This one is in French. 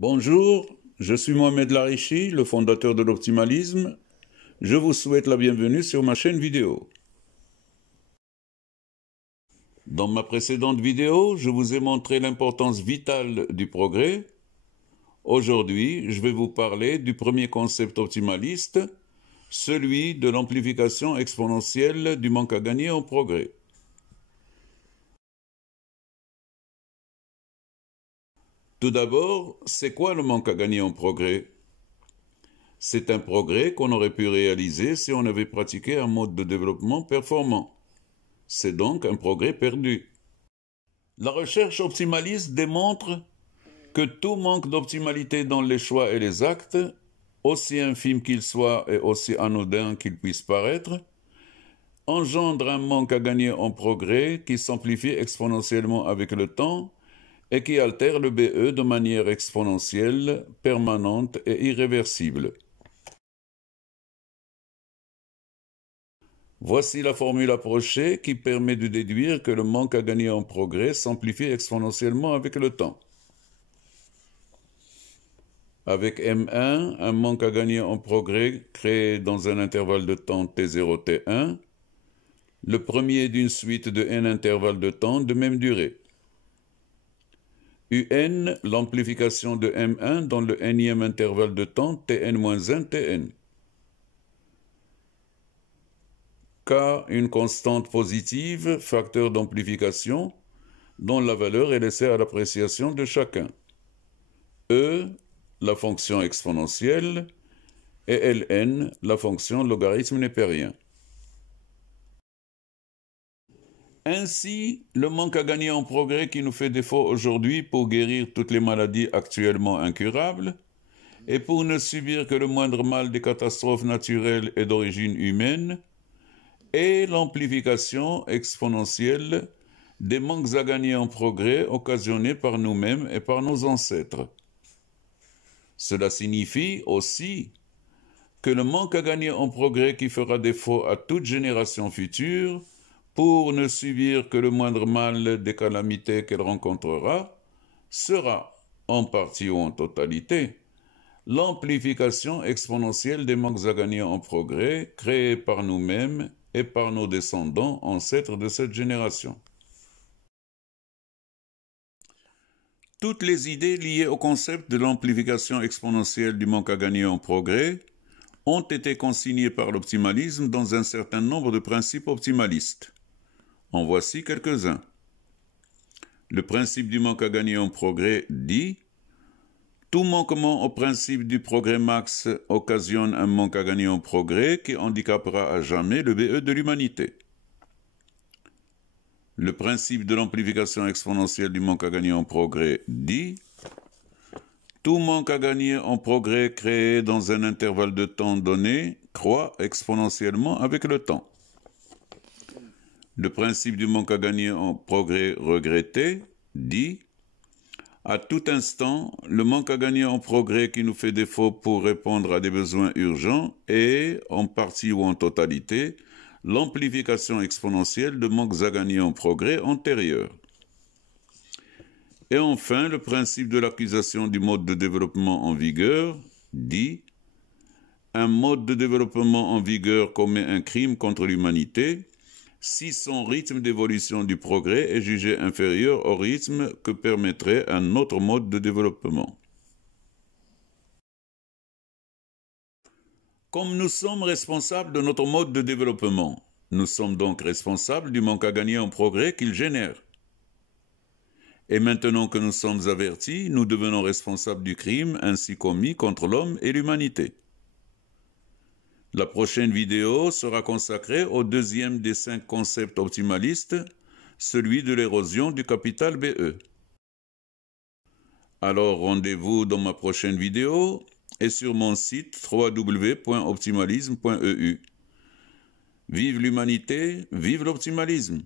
Bonjour, je suis Mohamed Larichi, le fondateur de l'optimalisme. Je vous souhaite la bienvenue sur ma chaîne vidéo. Dans ma précédente vidéo, je vous ai montré l'importance vitale du progrès. Aujourd'hui, je vais vous parler du premier concept optimaliste, celui de l'amplification exponentielle du manque à gagner en progrès. Tout d'abord, c'est quoi le manque à gagner en progrès? C'est un progrès qu'on aurait pu réaliser si on avait pratiqué un mode de développement performant. C'est donc un progrès perdu. La recherche optimaliste démontre que tout manque d'optimalité dans les choix et les actes, aussi infime qu'il soit et aussi anodin qu'il puisse paraître, engendre un manque à gagner en progrès qui s'amplifie exponentiellement avec le temps et qui altère le BE de manière exponentielle, permanente et irréversible. Voici la formule approchée qui permet de déduire que le manque à gagner en progrès s'amplifie exponentiellement avec le temps. Avec M1, un manque à gagner en progrès créé dans un intervalle de temps T0, T1, le premier d'une suite de n intervalles de temps de même durée. UN, l'amplification de M1 dans le nème intervalle de temps Tn-1, Tn. K, une constante positive, facteur d'amplification, dont la valeur est laissée à l'appréciation de chacun. E, la fonction exponentielle, et Ln, la fonction logarithme népérien. Ainsi, le manque à gagner en progrès qui nous fait défaut aujourd'hui pour guérir toutes les maladies actuellement incurables, et pour ne subir que le moindre mal des catastrophes naturelles et d'origine humaine, et l'amplification exponentielle des manques à gagner en progrès occasionnés par nous-mêmes et par nos ancêtres. Cela signifie aussi que le manque à gagner en progrès qui fera défaut à toute génération future, pour ne subir que le moindre mal des calamités qu'elle rencontrera, sera, en partie ou en totalité, l'amplification exponentielle des manques à gagner en progrès créés par nous-mêmes et par nos descendants ancêtres de cette génération. Toutes les idées liées au concept de l'amplification exponentielle du manque à gagner en progrès ont été consignées par l'optimalisme dans un certain nombre de principes optimalistes. En voici quelques-uns. Le principe du manque à gagner en progrès dit « Tout manquement au principe du progrès max occasionne un manque à gagner en progrès qui handicapera à jamais le BE de l'humanité. » Le principe de l'amplification exponentielle du manque à gagner en progrès dit « Tout manque à gagner en progrès créé dans un intervalle de temps donné croît exponentiellement avec le temps. » Le principe du manque à gagner en progrès regretté dit « À tout instant, le manque à gagner en progrès qui nous fait défaut pour répondre à des besoins urgents est, en partie ou en totalité, l'amplification exponentielle de manques à gagner en progrès antérieurs. » Et enfin, le principe de l'accusation du mode de développement en vigueur dit « Un mode de développement en vigueur commet un crime contre l'humanité si son rythme d'évolution du progrès est jugé inférieur au rythme que permettrait un autre mode de développement. » Comme nous sommes responsables de notre mode de développement, nous sommes donc responsables du manque à gagner en progrès qu'il génère. Et maintenant que nous sommes avertis, nous devenons responsables du crime ainsi commis contre l'homme et l'humanité. La prochaine vidéo sera consacrée au deuxième des 5 concepts optimalistes, celui de l'érosion du capital BE. Alors rendez-vous dans ma prochaine vidéo et sur mon site www.optimalisme.eu. Vive l'humanité, vive l'optimalisme!